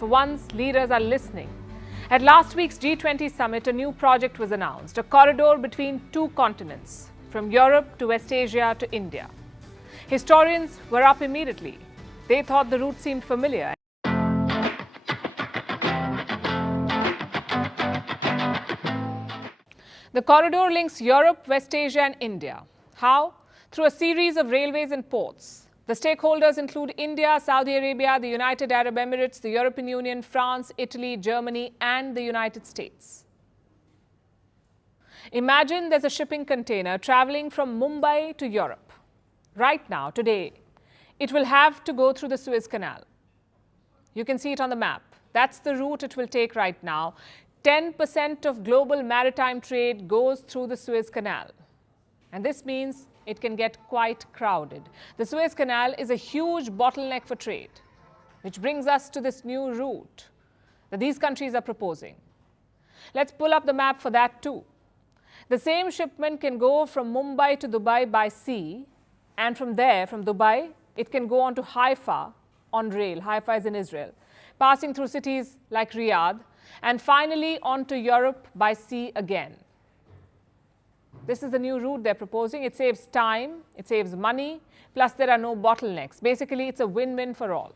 For once, leaders are listening. At last week's G20 summit, a new project was announced, a corridor between two continents, from Europe to West Asia to India. Historians were up immediately. They thought the route seemed familiar. The corridor links Europe, West Asia and India. How? Through a series of railways and ports. The stakeholders include India, Saudi Arabia, the United Arab Emirates, the European Union, France, Italy, Germany and the United States. Imagine there's a shipping container traveling from Mumbai to Europe. Right now, today, it will have to go through the Suez Canal. You can see it on the map. That's the route it will take right now. 10% of global maritime trade goes through the Suez Canal. And this means it can get quite crowded. The Suez Canal is a huge bottleneck for trade, which brings us to this new route that these countries are proposing. Let's pull up the map for that too. The same shipment can go from Mumbai to Dubai by sea, and from there, from Dubai, it can go on to Haifa on rail. Haifa is in Israel, passing through cities like Riyadh, and finally on to Europe by sea again. This is the new route they're proposing. It saves time, it saves money, plus there are no bottlenecks. Basically, it's a win-win for all.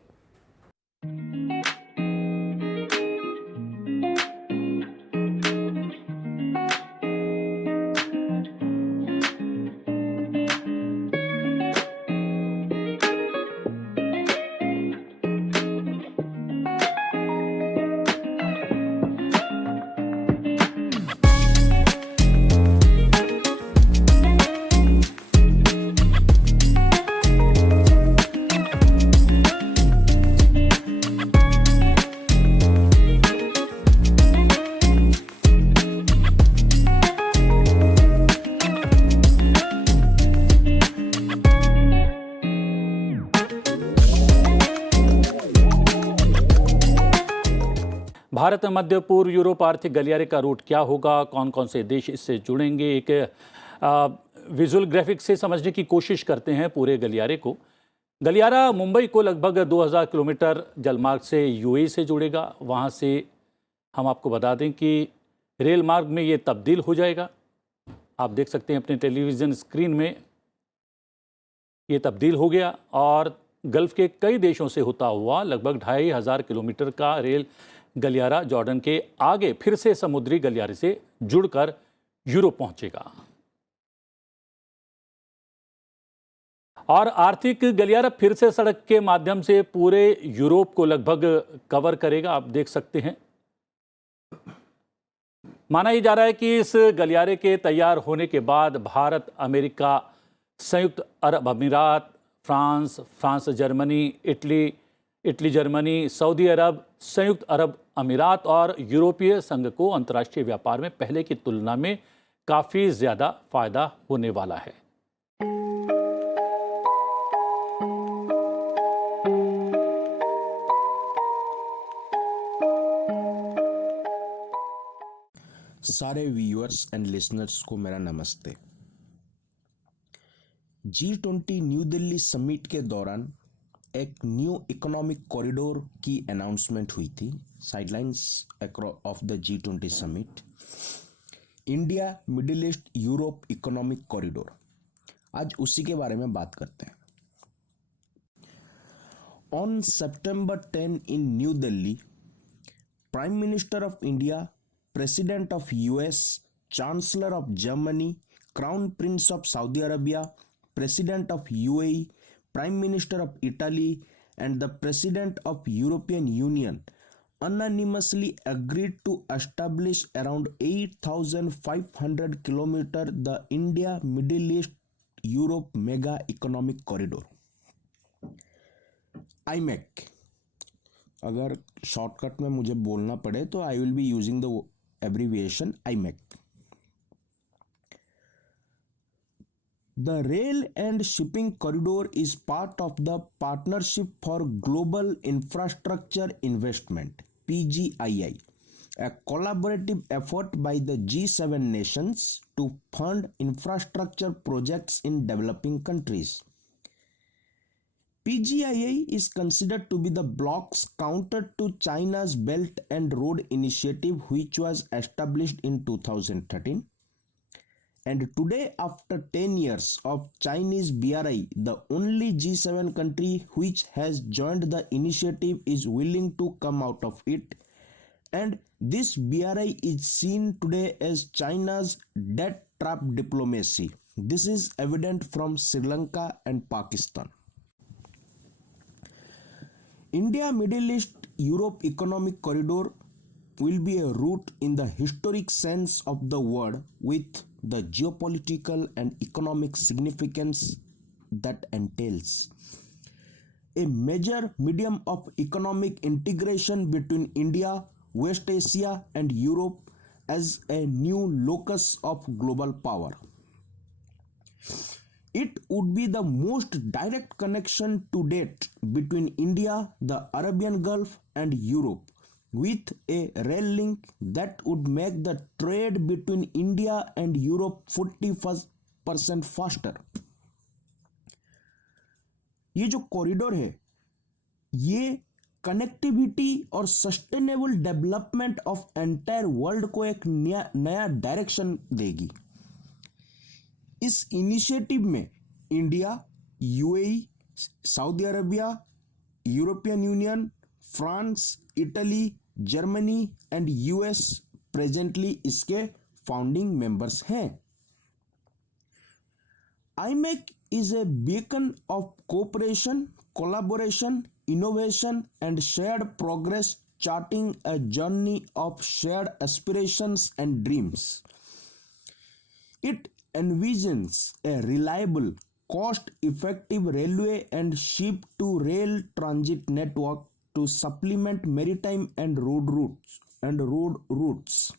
Bharat मध्य पूर्व Europe आर्थिक गलियारे का root क्या होगा, कौन कौन से देश इससे जुड़ेंगे, एक विजुअल ग्राफिक से समझने की कोशिश करते हैं पूरे गलियारे को। गलियारा मुंबई को लगभग 2000 किलोमीटर जलमार्ग से यूएई से जुड़ेगा। वहां से हम आपको बता दें कि रेल मार्ग में ये तब्दील हो जाएगा। आप देख सकते हैं अपने टेलीविज़न स्क्रीन में ये तब्दील हो गया और गल्फ़ के कई देशों से होता हुआ लगभग 2500 किलोमीटर का रेल गलियारा जॉर्डन के आगे फिर से समुद्री गलियारे से जुड़कर यूरोप पहुंचेगा। और आर्थिक गलियारा फिर से सड़क के माध्यम से पूरे यूरोप को लगभग कवर करेगा। आप देख सकते हैं, माना ही जा रहा है कि इस गलियारे के तैयार होने के बाद भारत, अमेरिका, संयुक्त अरब अमीरात, France, Germany, Italy, Germany, Saudi Arab, संयुक्त अरब अमीरात और यूरोपीय संघ को अंतर्राष्ट्रीय व्यापार में पहले की तुलना में काफ़ी ज़्यादा फायदा होने वाला है। सारे व्यूअर्स एंड लिसनर्स को मेरा नमस्ते। G20 न्यू दिल्ली समिट के दौरान एक न्यू इकोनॉमिक कॉरिडोर की अनाउंसमेंट हुई थी, sidelines of the G20 summit, India middle east Europe economic corridor. आज उसी के बारे में बात करते हैं। On September 10 in new Delhi, prime minister of India, president of US, chancellor of Germany, crown Prince of Saudi Arabia, President of UAE, Prime Minister of Italy, and the President of European Union unanimously agreed to establish around 8,500 kilometer the India Middle East Europe Mega Economic Corridor, IMEC। अगर shortcut में मुझे बोलना पड़े तो I will be using the abbreviation IMEC। The rail and shipping corridor is part of the Partnership for Global Infrastructure Investment (PGII), a collaborative effort by the G7 nations to fund infrastructure projects in developing countries. PGIA is considered to be the bloc's counter to China's Belt and Road Initiative, which was established in 2013. And today, after 10 years of Chinese BRI, the only G7 country which has joined the initiative is willing to come out of it. And this BRI is seen today as China's debt trap diplomacy. This is evident from Sri Lanka and Pakistan. India Middle East Europe Economic Corridor will be a route in the historic sense of the word, with the geopolitical and economic significance that entails. A major medium of economic integration between India, West Asia and Europe as a new locus of global power. It would be the most direct connection to date between India, the Arabian Gulf and Europe, with a rail link that would make the trade between India and Europe 40% faster. ये जो corridor है ये connectivity और sustainable development of entire world को एक नया direction देगी. इस इनिशिएटिव में India, UAE, Saudi Arabia, European union, France, Italy, Germany and US presently इसके फाउंडिंग मेंबर्स हैं. IMEC is a beacon of cooperation, collaboration, innovation, and shared progress, charting a journey of shared aspirations and dreams. It envisions a reliable, cost-effective railway and ship-to-rail transit network to supplement maritime and road routes,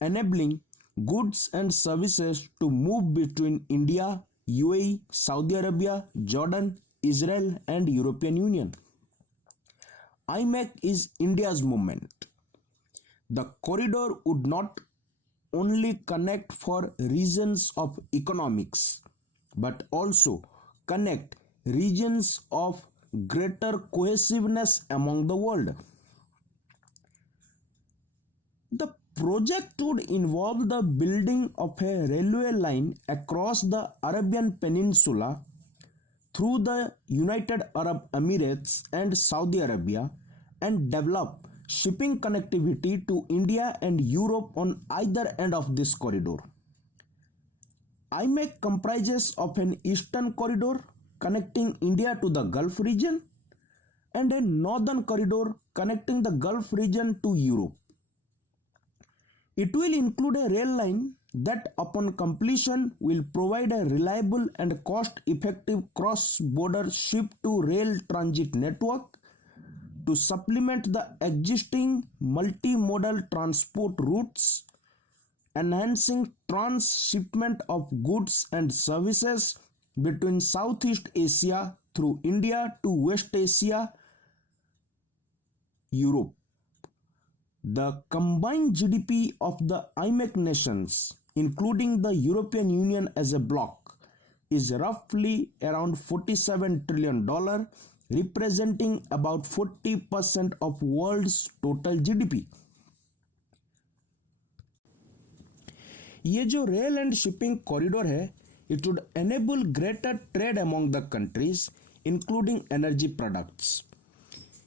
enabling goods and services to move between India, UAE, Saudi Arabia, Jordan, Israel, and European Union. IMEC is India's movement. The corridor would not only connect for reasons of economics, but also connect regions of greater cohesiveness among the world. The project would involve the building of a railway line across the Arabian Peninsula through the United Arab Emirates and Saudi Arabia and develop shipping connectivity to India and Europe on either end of this corridor. IMEC comprises of an eastern corridor connecting India to the Gulf region and a northern corridor connecting the Gulf region to Europe. It will include a rail line that upon completion will provide a reliable and cost-effective cross-border ship-to-rail transit network to supplement the existing multimodal transport routes, enhancing transshipment of goods and services between Southeast Asia through India to West Asia, Europe. The combined GDP of the IMEC nations, including the European Union as a bloc, is roughly around $47 trillion, representing about 40% of world's total GDP. ये जो rail and shipping corridor है, it would enable greater trade among the countries, including energy products.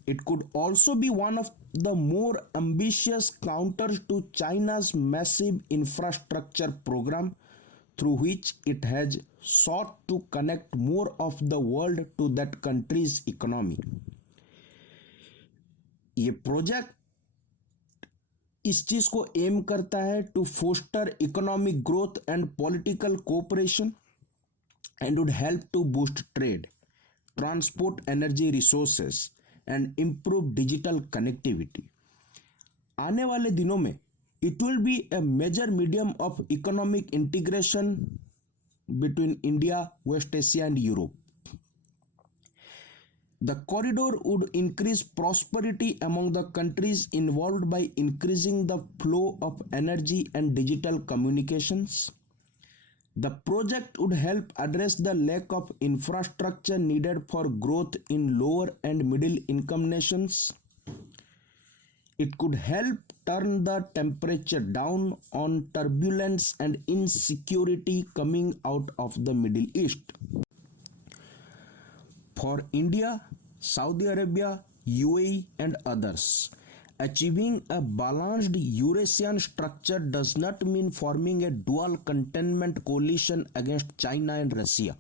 It could also be one of the more ambitious counters to China's massive infrastructure program, through which it has sought to connect more of the world to that country's economy. ये project इस चीज को aim करता है to foster economic growth and political cooperation and would help to boost trade, transport energy resources and improve digital connectivity. आने वाले दिनों में it will be a major medium of economic integration between India, West Asia and Europe. The corridor would increase prosperity among the countries involved by increasing the flow of energy and digital communications, The project would help address the lack of infrastructure needed for growth in lower and middle income nations. It could help turn the temperature down on turbulence and insecurity coming out of the Middle East. For India, Saudi Arabia, UAE, and others, achieving a balanced Eurasian structure does not mean forming a dual containment coalition against China and Russia.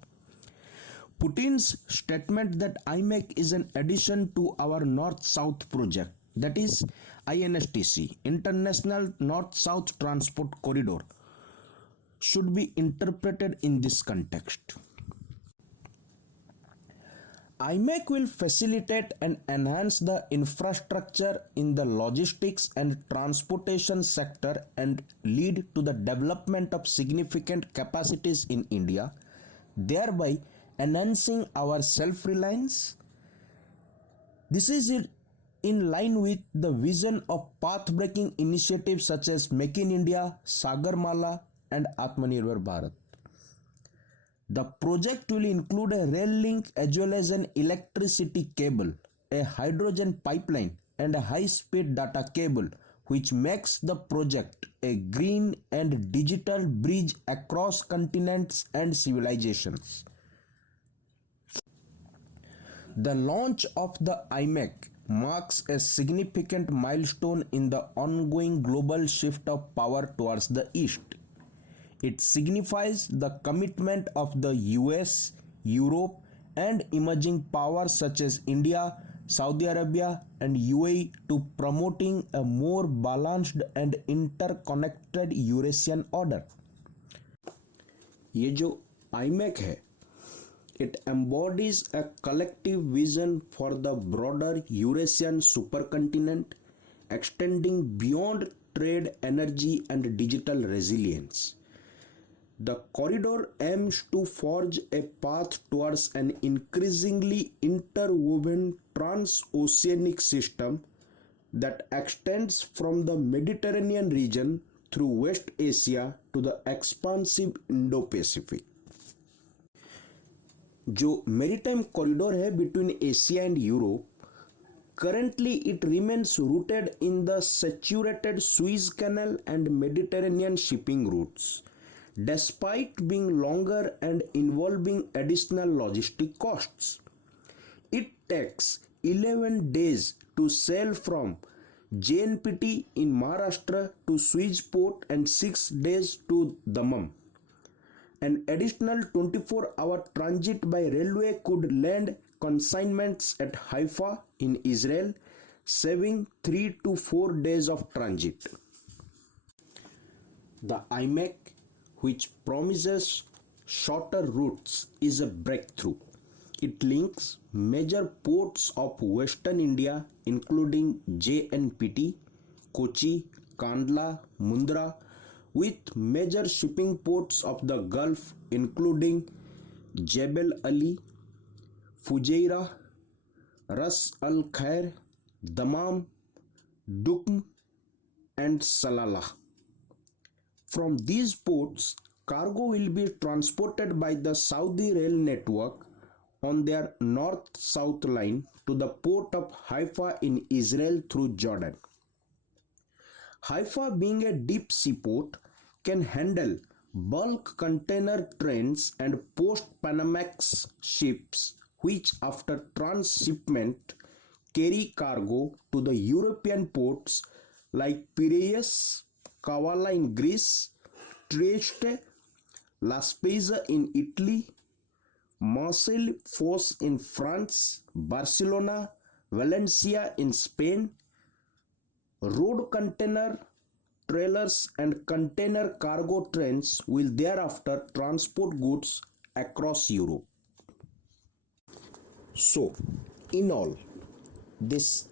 Putin's statement that IMEC is an addition to our North-South project, that is INSTC, International North-South Transport Corridor, should be interpreted in this context. IMEC will facilitate and enhance the infrastructure in the logistics and transportation sector and lead to the development of significant capacities in India, thereby enhancing our self-reliance. This is in line with the vision of path-breaking initiatives such as Make in India, Sagarmala, and Atmanirbhar Bharat. The project will include a rail link as well as an electricity cable, a hydrogen pipeline, and a high-speed data cable, which makes the project a green and digital bridge across continents and civilizations. The launch of the IMEC marks a significant milestone in the ongoing global shift of power towards the East. It signifies the commitment of the US, Europe, and emerging powers such as India, Saudi Arabia, and UAE to promoting a more balanced and interconnected Eurasian order. ये जो IMEC है, it embodies a collective vision for the broader Eurasian supercontinent, extending beyond trade, energy, and digital resilience. The corridor aims to forge a path towards an increasingly interwoven transoceanic system that extends from the Mediterranean region through West Asia to the expansive Indo-Pacific. जो maritime corridor है between Asia and Europe, currently it remains rooted in the saturated Suez Canal and Mediterranean shipping routes, despite being longer and involving additional logistic costs. It takes 11 days to sail from JNPT in Maharashtra to Suez port and 6 days to Dammam. An additional 24-hour transit by railway could land consignments at Haifa in Israel, saving 3 to 4 days of transit. The IMEC, which promises shorter routes, is a breakthrough. It links major ports of Western India including JNPT, Kochi, Kandla, Mundra with major shipping ports of the Gulf including Jebel Ali, Fujairah, Ras Al Khair, Dammam, Dukm, and Salalah. From these ports, cargo will be transported by the Saudi rail network on their north-south line to the port of Haifa in Israel through Jordan. Haifa, being a deep sea port, can handle bulk container trains and post-Panamax ships which after transshipment carry cargo to the European ports like Piraeus, Kavala in Greece, Trieste, La Spezia in Italy, Marseille Fos in France, Barcelona, Valencia in Spain. Road container trailers and container cargo trains will thereafter transport goods across Europe. So, in all, this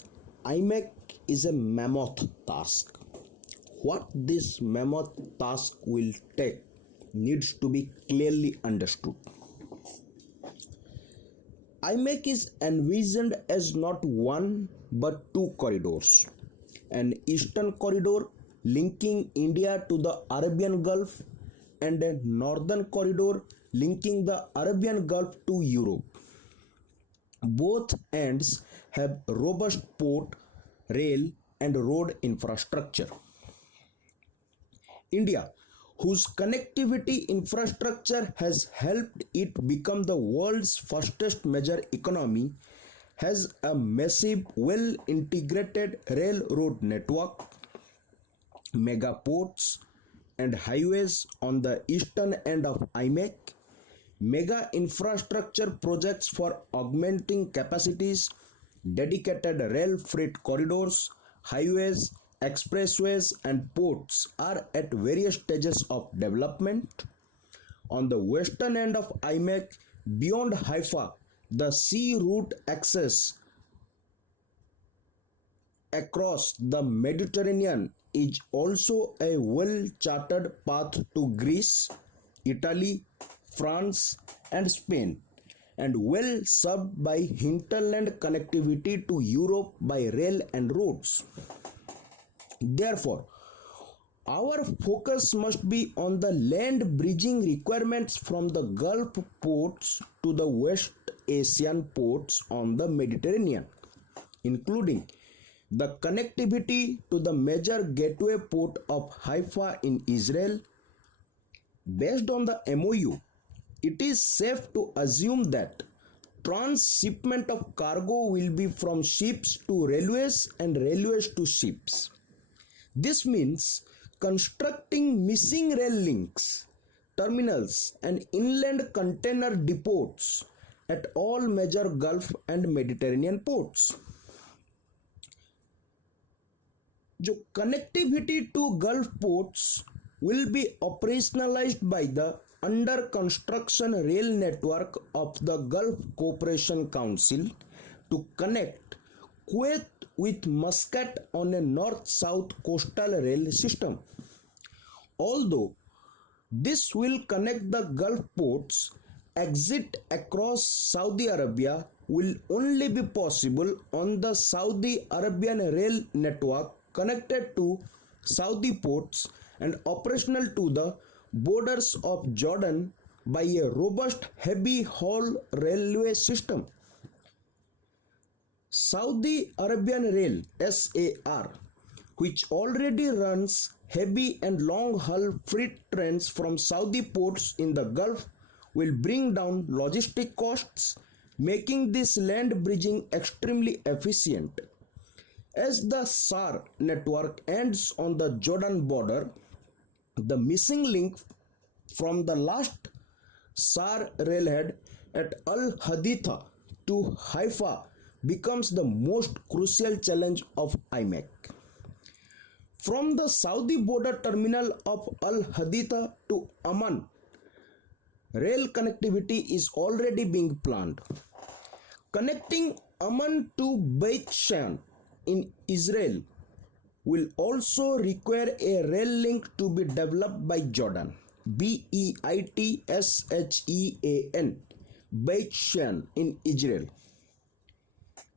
IMEC is a mammoth task. What this mammoth task will take needs to be clearly understood. IMEC is envisioned as not one but two corridors. An eastern corridor linking India to the Arabian Gulf and a northern corridor linking the Arabian Gulf to Europe. Both ends have robust port, rail, and road infrastructure. India, whose connectivity infrastructure has helped it become the world's fastest major economy, has a massive, well-integrated railroad network, mega ports, and highways on the eastern end of IMEC, mega infrastructure projects for augmenting capacities, dedicated rail freight corridors, highways, expressways, and ports are at various stages of development. On the western end of IMEC, beyond Haifa, the sea route access across the Mediterranean is also a well-charted path to Greece, Italy, France, and Spain, and well served by hinterland connectivity to Europe by rail and roads. Therefore, our focus must be on the land bridging requirements from the Gulf ports to the West Asian ports on the Mediterranean, including the connectivity to the major gateway port of Haifa in Israel. Based on the MOU, it is safe to assume that transshipment of cargo will be from ships to railways and railways to ships. This means constructing missing rail links, terminals, and inland container depots at all major Gulf and Mediterranean ports. जो connectivity to Gulf ports will be operationalized by the under construction rail network of the Gulf Cooperation Council to connect Kuwait with Muscat on a north-south coastal rail system. Although this will connect the Gulf ports, exit across Saudi Arabia will only be possible on the Saudi Arabian rail network connected to Saudi ports and operational to the borders of Jordan by a robust heavy haul railway system. Saudi Arabian Rail (SAR), which already runs heavy and long haul freight trains from Saudi ports in the Gulf, will bring down logistic costs, making this land bridging extremely efficient. As the SAR network ends on the Jordan border, the missing link from the last SAR railhead at Al Haditha to Haifa becomes the most crucial challenge of IMEC. From the Saudi border terminal of Al Haditha to Amman, rail connectivity is already being planned. Connecting Amman to Beit Shean in Israel will also require a rail link to be developed by Jordan, BEITSHEAN, Beit Shean in Israel.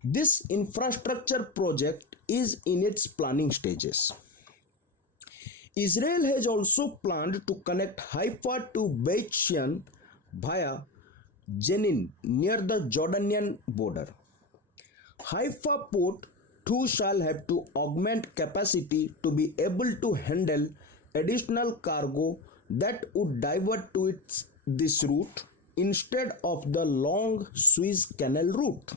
This infrastructure project is in its planning stages. Israel has also planned to connect Haifa to Beit Shean via Jenin near the Jordanian border. Haifa port too shall have to augment capacity to be able to handle additional cargo that would divert to this route instead of the long Suez Canal route.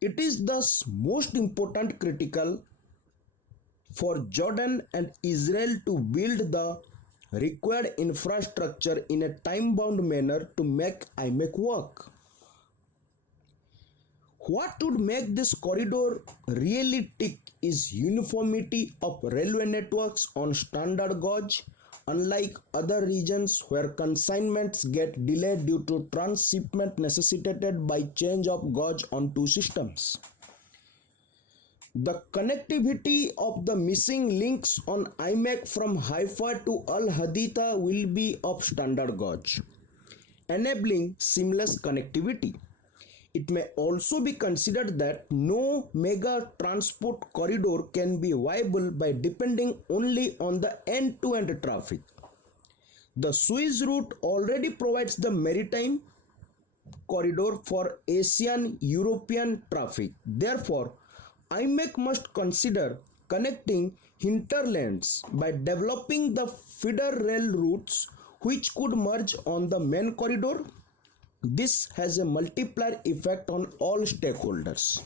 It is thus most important critical for Jordan and Israel to build the required infrastructure in a time-bound manner to make IMEC work. What would make this corridor really tick is uniformity of railway networks on standard gauge, unlike other regions where consignments get delayed due to transshipment necessitated by change of gauge on two systems. The connectivity of the missing links on IMEC from Haifa to Al Haditha will be of standard gauge, enabling seamless connectivity. It may also be considered that no mega transport corridor can be viable by depending only on the end-to-end traffic. The Suez route already provides the maritime corridor for Asian European traffic. Therefore, IMEC must consider connecting hinterlands by developing the feeder rail routes which could merge on the main corridor. This has a multiplier effect on all stakeholders.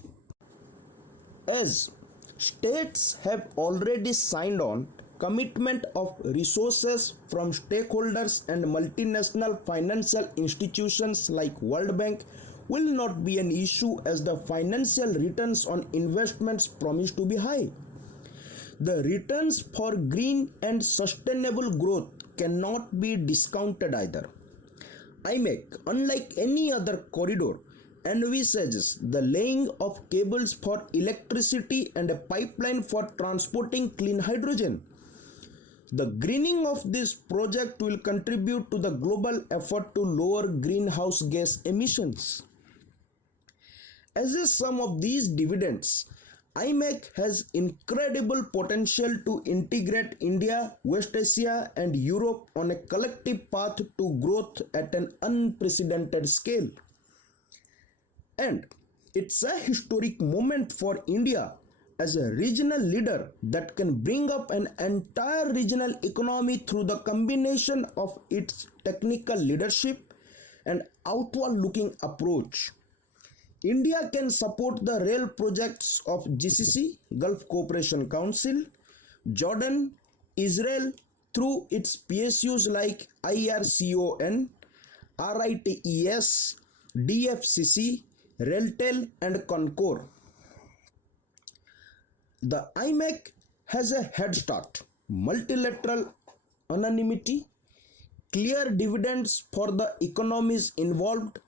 As states have already signed on commitment of resources from stakeholders and multinational financial institutions like World Bank will not be an issue as the financial returns on investments promise to be high. The returns for green and sustainable growth cannot be discounted either. IMEC, unlike any other corridor, envisages the laying of cables for electricity and a pipeline for transporting clean hydrogen. The greening of this project will contribute to the global effort to lower greenhouse gas emissions. As a sum of these dividends, IMEC has incredible potential to integrate India, West Asia, and Europe on a collective path to growth at an unprecedented scale. And it's a historic moment for India as a regional leader that can bring up an entire regional economy through the combination of its technical leadership and outward-looking approach. India can support the rail projects of GCC, Gulf Cooperation Council, Jordan, Israel through its PSUs like IRCON, RITES, DFCC, Railtel and Concor. The IMEC has a head start, multilateral anonymity, clear dividends for the economies involved,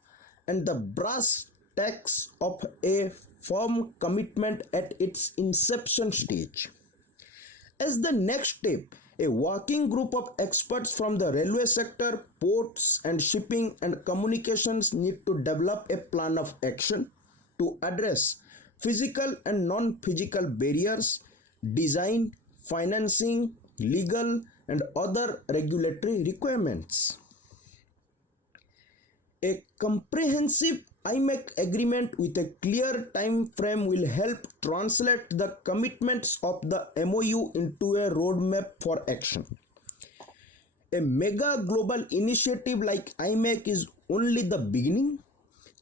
and the brass tacks of a firm commitment at its inception stage. As the next step, a working group of experts from the railway sector, ports and shipping and communications need to develop a plan of action to address physical and non-physical barriers, design, financing, legal and other regulatory requirements. A comprehensive IMEC agreement with a clear time frame will help translate the commitments of the MOU into a roadmap for action. A mega global initiative like IMEC is only the beginning.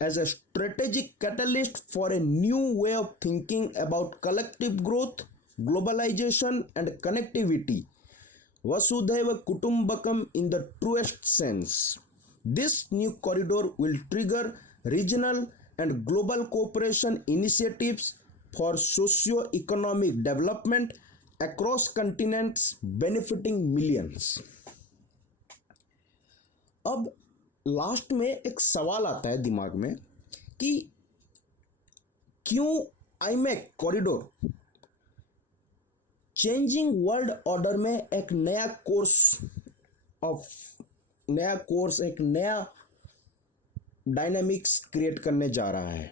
As a strategic catalyst for a new way of thinking about collective growth, globalization and connectivity, Vasudhaiva Kutumbakam in the truest sense. This new corridor will trigger regional and global cooperation initiatives for socio-economic development across continents benefiting millions. अब last में एक सवाल आता है दिमाग में कि क्यों IMEC corridor changing world order में एक नया कोर्स एक नया डायनामिक्स क्रिएट करने जा रहा है.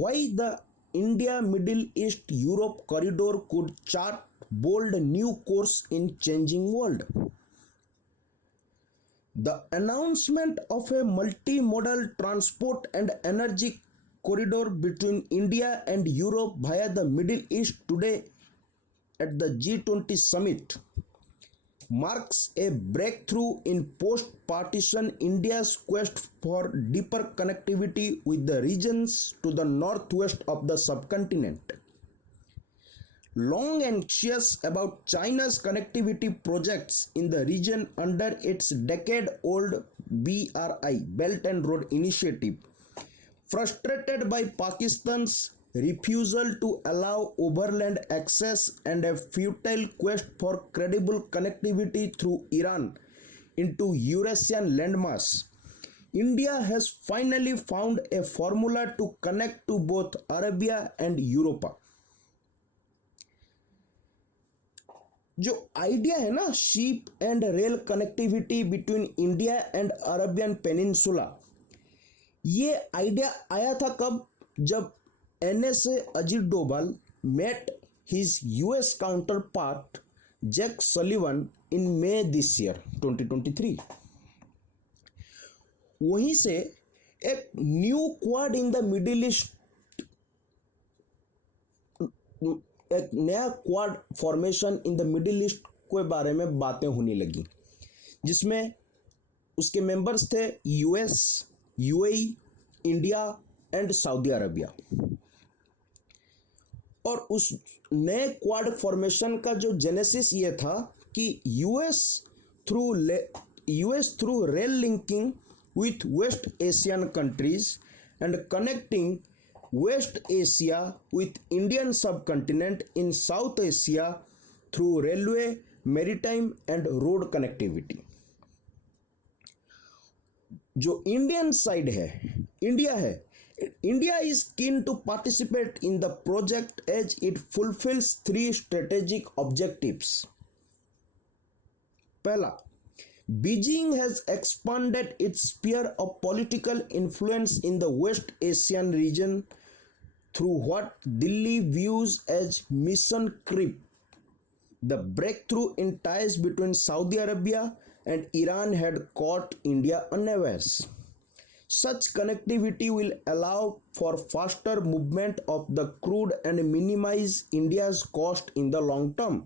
Why the India, Middle East, Europe corridor could chart bold new course in changing world. The announcement of a multimodal transport and energy corridor between India and Europe via the Middle East today at the G20 summit marks a breakthrough in post-partition India's quest for deeper connectivity with the regions to the northwest of the subcontinent. Long anxious about China's connectivity projects in the region under its decade-old BRI, Belt and Road Initiative, frustrated by Pakistan's refusal to allow overland access and a futile quest for credible connectivity through Iran into Eurasian landmass, India has finally found a formula to connect to both Arabia and Europa. जो idea है ना ship and rail connectivity between India and Arabian peninsula, ये idea आया था कब? जब NSA Ajit Doval met his US counterpart Jack Sullivan in May this year 2023. वहीं से एक new quad in the middle east, एक नया quad formation in the middle east के बारे में बातें होने लगी, जिसमें उसके मेंबर्स थे US, UAE, India and Saudi Arabia. और उस नए क्वाड फॉर्मेशन का जो जेनेसिस ये था कि US through rail linking with West Asian countries and connecting West Asia with Indian subcontinent in South Asia through railway, maritime and road connectivity. जो Indian side है, India is keen to participate in the project as it fulfills 3 strategic objectives. पहला, Beijing has expanded its sphere of political influence in the West Asian region through what Delhi views as mission creep. The breakthrough in ties between Saudi Arabia and Iran had caught India unawares. Such connectivity will allow for faster movement of the crude and minimize India's cost in the long term.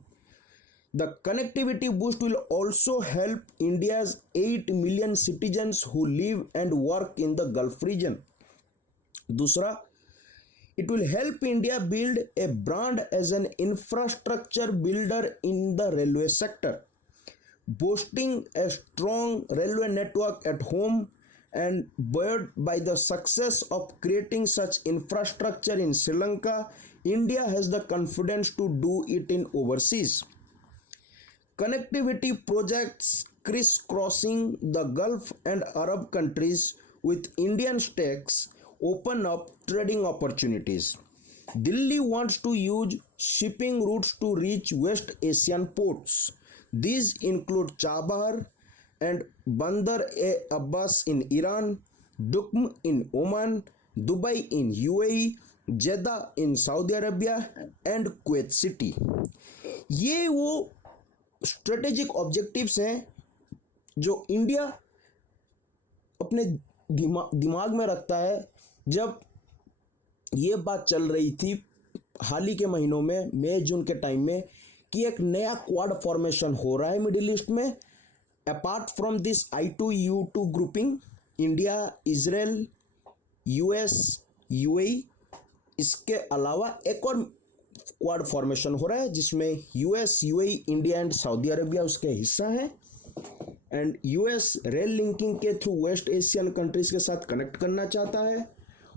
The connectivity boost will also help India's 8 million citizens who live and work in the Gulf region. दूसरा, it will help India build a brand as an infrastructure builder in the railway sector. Boasting a strong railway network at home and buoyed by the success of creating such infrastructure in Sri Lanka, India has the confidence to do it in overseas. Connectivity projects crisscrossing the Gulf and Arab countries with Indian stakes open up trading opportunities. Delhi wants to use shipping routes to reach West Asian ports. These include Chabahar and Bandar-e-Abbas in Iran, Dukm in Oman, Dubai in UAE, Jeddah in Saudi Arabia and Kuwait City. ये वो strategic objectives हैं जो India अपने दिमाग में रखता है जब ये बात चल रही थी हाल ही के महीनों में, मई जून के टाइम में, कि एक नया क्वाड फॉर्मेशन हो रहा है मिडिल ईस्ट में। Apart from this I2U2 grouping, India, Israel, US, UAE, इसके अलावा एक और क्वाड फॉर्मेशन हो रहा है जिसमें US, UAE, India and Saudi Arabia उसके हिस्सा है। एंड यूएस रेल लिंकिंग के थ्रू वेस्ट एशियन कंट्रीज के साथ कनेक्ट करना चाहता है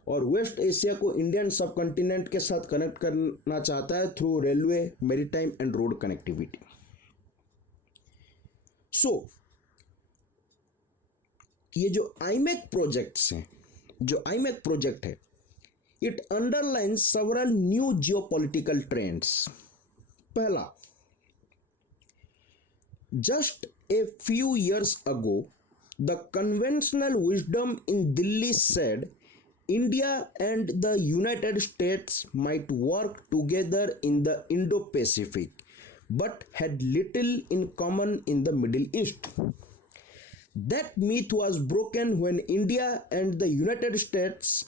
और वेस्ट एशिया को इंडियन सब कॉन्टिनेंट के साथ कनेक्ट करना चाहता है through railway, maritime and road connectivity. So ये जो IMEC प्रोजेक्ट्स हैं, जो IMEC प्रोजेक्ट है, it underlines several new geopolitical trends. पहला, just a few years ago, the conventional wisdom in Delhi said India and the United States might work together in the Indo-Pacific, but had little in common in the Middle East. That myth was broken when India and the United States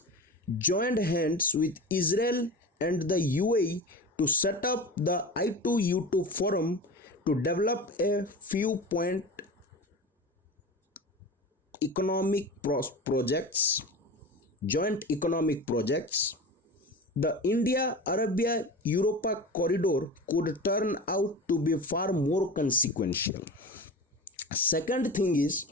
joined hands with Israel and the UAE to set up the I2U2 forum to develop a few point economic projects, joint economic projects. The India-Arabia-Europa corridor could turn out to be far more consequential. Second thing is,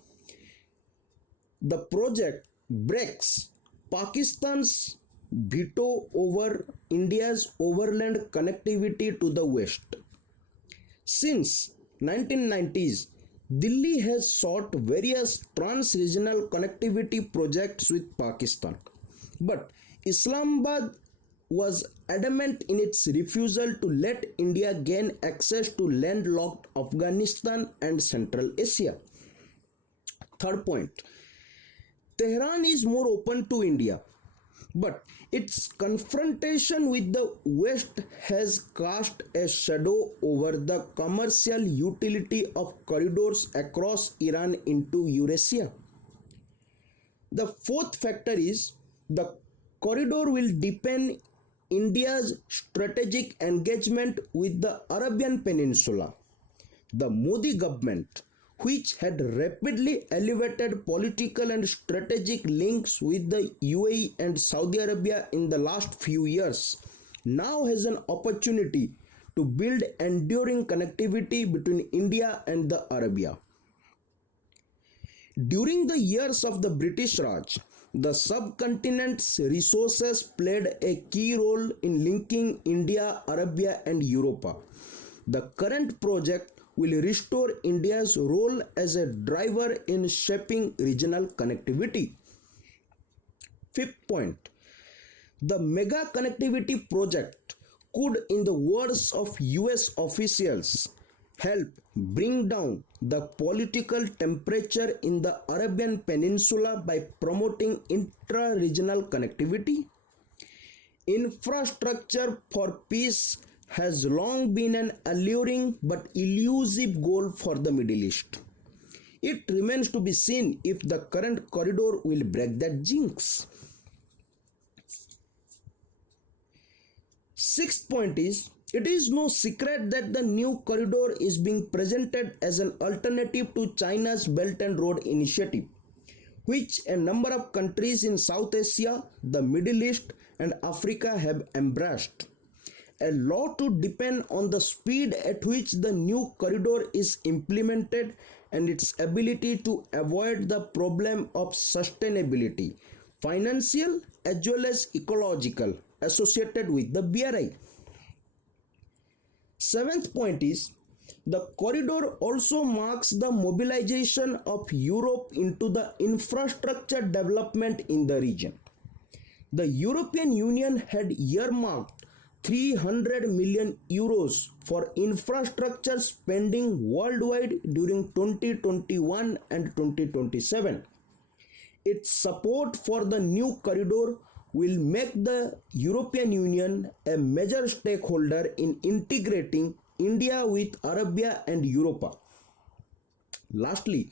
the project breaks Pakistan's veto over India's overland connectivity to the West. Since 1990s, Delhi has sought various trans-regional connectivity projects with Pakistan, but Islamabad was adamant in its refusal to let India gain access to landlocked Afghanistan and Central Asia. Third point, Tehran is more open to India. But its confrontation with the West has cast a shadow over the commercial utility of corridors across Iran into Eurasia. The fourth factor is the corridor will deepen India's strategic engagement with the Arabian Peninsula. The Modi government, which had rapidly elevated political and strategic links with the UAE and Saudi Arabia in the last few years, now has an opportunity to build enduring connectivity between India and the Arabia. During the years of the British Raj, the subcontinent's resources played a key role in linking India, Arabia, and Europa. The current project will restore India's role as a driver in shaping regional connectivity. Fifth point, the mega connectivity project could, in the words of US officials, help bring down the political temperature in the Arabian Peninsula by promoting intra-regional connectivity. Infrastructure for peace has long been an alluring but elusive goal for the Middle East. It remains to be seen if the current corridor will break that jinx. Sixth point is, it is no secret that the new corridor is being presented as an alternative to China's Belt and Road Initiative, which a number of countries in South Asia, the Middle East, and Africa have embraced. A lot to depend on the speed at which the new corridor is implemented and its ability to avoid the problem of sustainability, financial as well as ecological, associated with the BRI. Seventh point is, the corridor also marks the mobilization of Europe into the infrastructure development in the region. The European Union had earmarked 300 million euros for infrastructure spending worldwide during 2021 and 2027. Its support for the new corridor will make the European Union a major stakeholder in integrating India with Arabia and Europa. Lastly,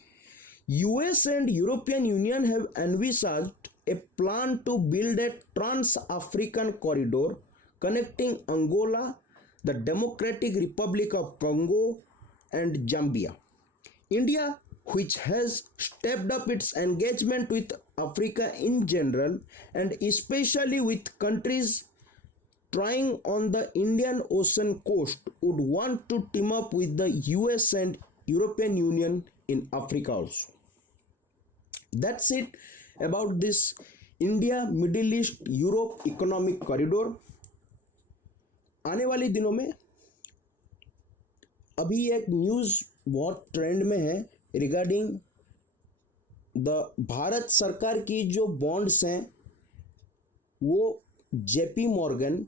US and European Union have envisaged a plan to build a trans-African corridor connecting Angola, the Democratic Republic of Congo, and Zambia. India, which has stepped up its engagement with Africa in general and especially with countries trying on the Indian Ocean coast, would want to team up with the US and European Union in Africa also. That's it about this India, Middle East, Europe economic corridor. आने वाले दिनों में अभी एक news बहुत trend में है regarding the Bharat सरकार की जो बॉन्ड्स हैं वो JP Morgan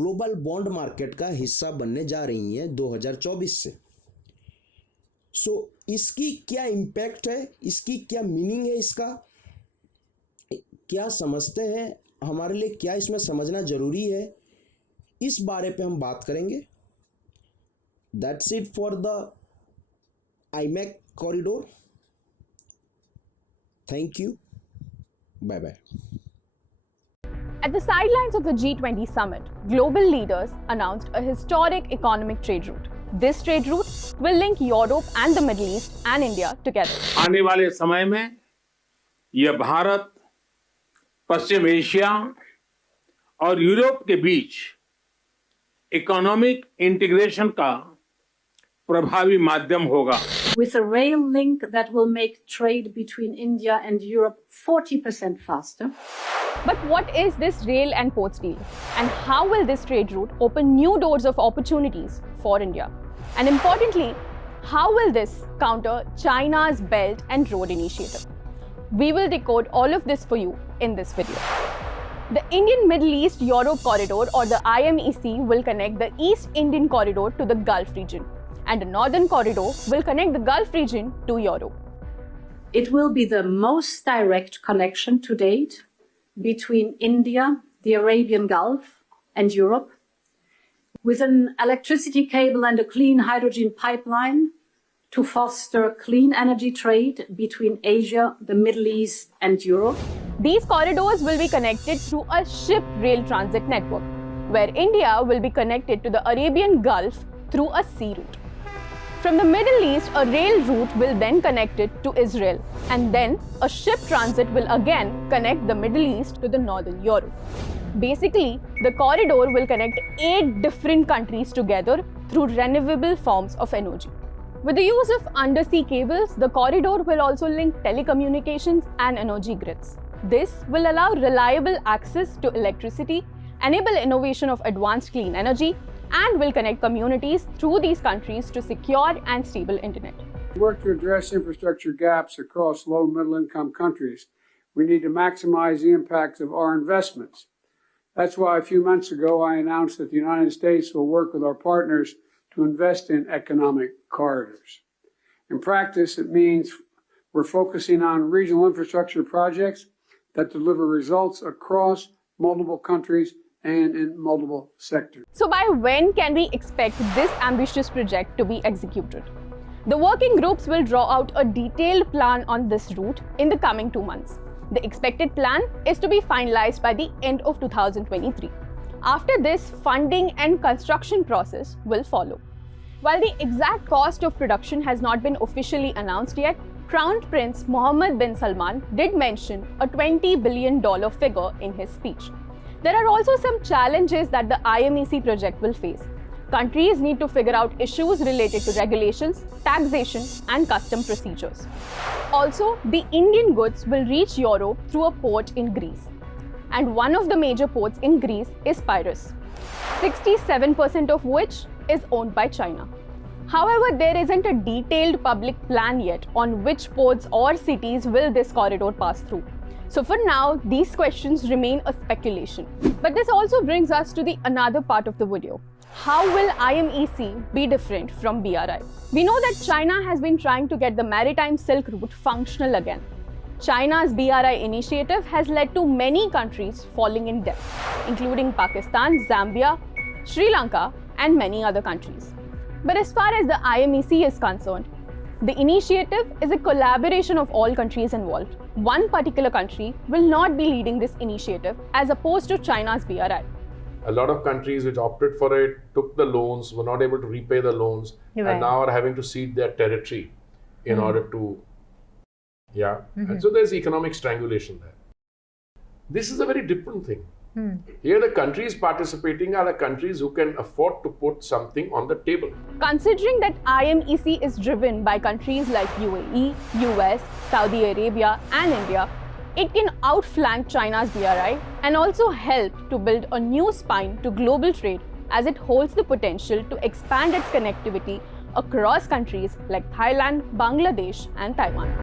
global bond market का हिस्सा बनने जा रही हैं 2024 से. सो इसकी क्या इम्पैक्ट है, इसकी क्या मीनिंग है, इसका क्या समझते हैं, हमारे लिए क्या इसमें समझना जरूरी है, इस बारे पे हम बात करेंगे. That's it for the IMEC corridor. Thank you. Bye bye. At the sidelines of the G20 summit, global leaders announced a historic economic trade route. This trade route will link Europe and the Middle East and India together. आने वाले समय में यह भारत, पश्चिम Asia और Europe के बीच economic integration का प्रभावी माध्यम होगा. With a rail link that will make trade between India and Europe 40% faster. But what is this rail and ports deal? And how will this trade route open new doors of opportunities for India? And importantly, how will this counter China's Belt and Road Initiative? We will decode all of this for you in this video. The Indian Middle East Europe Corridor, or the IMEC, will connect the East Indian Corridor to the Gulf region, and the Northern Corridor will connect the Gulf region to Europe. It will be the most direct connection to date between India, the Arabian Gulf, and Europe, with an electricity cable and a clean hydrogen pipeline to foster clean energy trade between Asia, the Middle East, and Europe. These corridors will be connected through a ship rail transit network, where India will be connected to the Arabian Gulf through a sea route. From the Middle East, a rail route will then connect it to Israel, and then a ship transit will again connect the Middle East to the Northern Europe. Basically, the corridor will connect 8 different countries together through renewable forms of energy. With the use of undersea cables, the corridor will also link telecommunications and energy grids. This will allow reliable access to electricity, enable innovation of advanced clean energy, and will connect communities through these countries to secure and stable internet. To work to address infrastructure gaps across low and middle income countries, we need to maximize the impact of our investments. That's why a few months ago I announced that the United States will work with our partners to invest in economic corridors. In practice, it means we're focusing on regional infrastructure projects that deliver results across multiple countries and in multiple sectors. So by when can we expect this ambitious project to be executed? The working groups will draw out a detailed plan on this route in the coming 2 months. The expected plan is to be finalized by the end of 2023. After this, funding and construction process will follow. While the exact cost of production has not been officially announced yet, Crown Prince Mohammed bin Salman did mention a $20 billion figure in his speech. There are also some challenges that the IMEC project will face. Countries need to figure out issues related to regulations, taxation, and custom procedures. Also, the Indian goods will reach Europe through a port in Greece. And one of the major ports in Greece is Piraeus, 67% of which is owned by China. However, there isn't a detailed public plan yet on which ports or cities will this corridor pass through. So for now, these questions remain a speculation. But this also brings us to the another part of the video. How will IMEC be different from BRI? We know that China has been trying to get the maritime Silk Route functional again. China's BRI initiative has led to many countries falling in debt, including Pakistan, Zambia, Sri Lanka, and many other countries. But as far as the IMEC is concerned, the initiative is a collaboration of all countries involved. One particular country will not be leading this initiative as opposed to China's BRI. A lot of countries which opted for it, took the loans, were not able to repay the loans, Right. and now are having to cede their territory in order to, And so there's economic strangulation there. This is a very different thing. Here the countries participating are the countries who can afford to put something on the table. Considering that IMEC is driven by countries like UAE, US, Saudi Arabia, and India, it can outflank China's BRI and also help to build a new spine to global trade as it holds the potential to expand its connectivity across countries like Thailand, Bangladesh, and Taiwan.